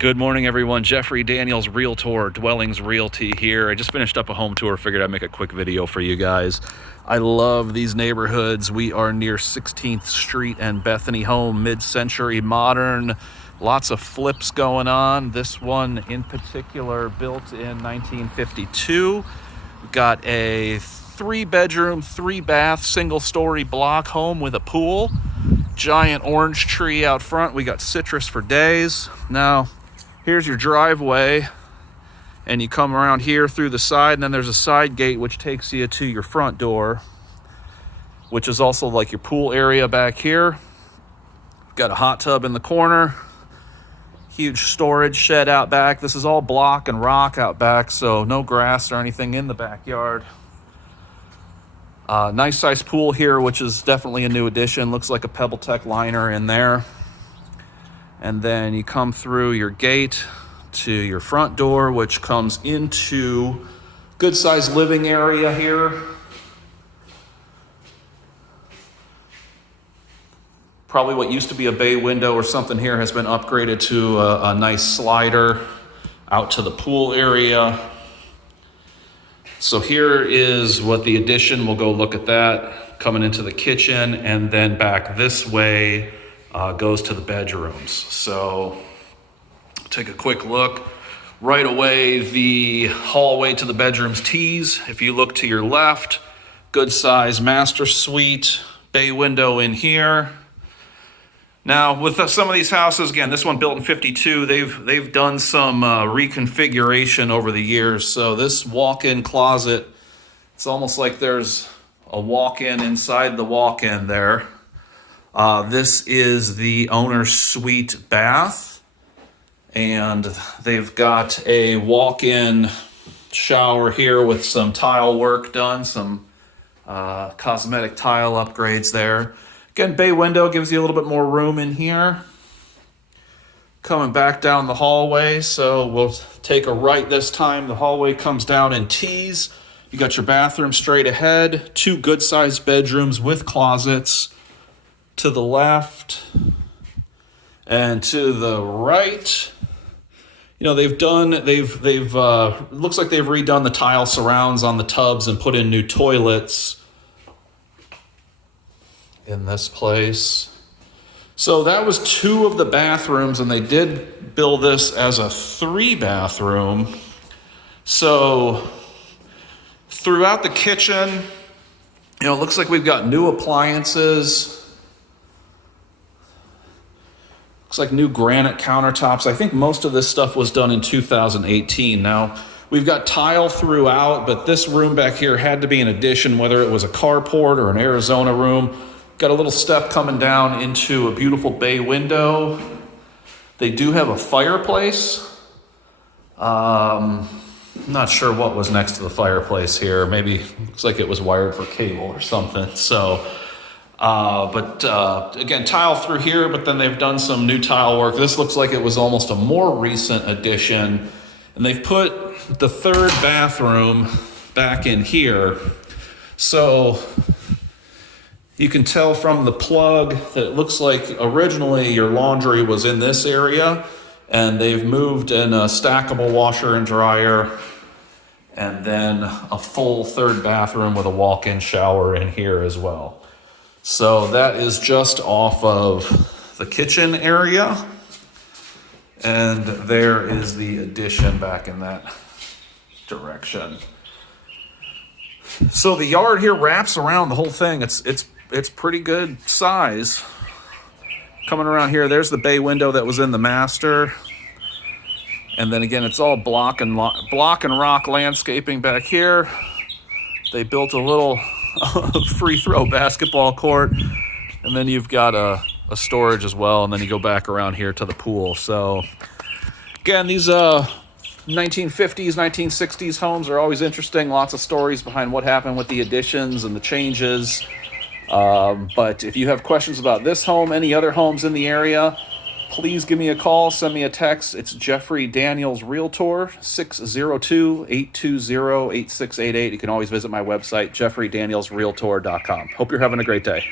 Good morning, everyone. Jeffrey Daniels, Realtor, Dwellings Realty here. I just finished up a home tour. Figured I'd make a quick video for you guys. I love these neighborhoods. We are near 16th Street and Bethany Home, mid-century, modern. Lots of flips going on. This one in particular, built in 1952. We've got a 3-bedroom, 3-bath, single-story block home with a pool. Giant orange tree out front. We got citrus for days. Now, here's your driveway, and you come around here through the side, and then there's a side gate which takes you to your front door, which is also like your pool area back here. Got a hot tub in the corner, huge storage shed out back. This is all block and rock out back, so no grass or anything in the backyard. Nice size pool here, which is definitely a new addition. Looks like a PebbleTech liner in there. And then you come through your gate to your front door, which comes into good sized living area here. Probably what used to be a bay window or something here has been upgraded to a nice slider out to the pool area. So here is what the addition, we'll go look at that, coming into the kitchen, and then back this way goes to the bedrooms. So take a quick look. Right away, the hallway to the bedrooms tees. If you look to your left, good size master suite, bay window in here. Now, with some of these houses, again, this one built in 52, they've done some reconfiguration over the years. So this walk-in closet, it's almost like there's a walk-in inside the walk-in there. This is the owner's suite bath, and they've got a walk-in shower here with some tile work done, some cosmetic tile upgrades there. Again, bay window gives you a little bit more room in here. Coming back down the hallway, so we'll take a right this time. The hallway comes down in T's. You got your bathroom straight ahead, 2 good-sized bedrooms with closets to the left and to the right. You know, looks like they've redone the tile surrounds on the tubs and put in new toilets in this place. So that was 2 of the bathrooms, and they did build this as a 3-bathroom. So throughout the kitchen, you know, it looks like we've got new appliances. Looks like new granite countertops. I think most of this stuff was done in 2018. Now, we've got tile throughout, but this room back here had to be an addition, whether it was a carport or an Arizona room. Got a little step coming down into a beautiful bay window. They do have a fireplace. I'm not sure what was next to the fireplace here. Maybe looks like it was wired for cable or something. So, again, tile through here, but then they've done some new tile work. This looks like it was almost a more recent addition. And they've put the 3rd bathroom back in here. So you can tell from the plug that it looks like originally your laundry was in this area, and they've moved in a stackable washer and dryer, and then a full 3rd bathroom with a walk-in shower in here as well. So that is just off of the kitchen area, and there is the addition back in that direction. So the yard here wraps around the whole thing. It's pretty good size. Coming around here, there's the bay window that was in the master. And then again, it's all block and rock landscaping back here. They built a little free throw basketball court. And then you've got a storage as well. And then you go back around here to the pool. So again, these 1950s, 1960s homes are always interesting. Lots of stories behind what happened with the additions and the changes. But if you have questions about this home, any other homes in the area, please give me a call, send me a text. It's Jeffrey Daniels Realtor, 602-820-8688. You can always visit my website, jeffreydanielsrealtor.com. Hope you're having a great day.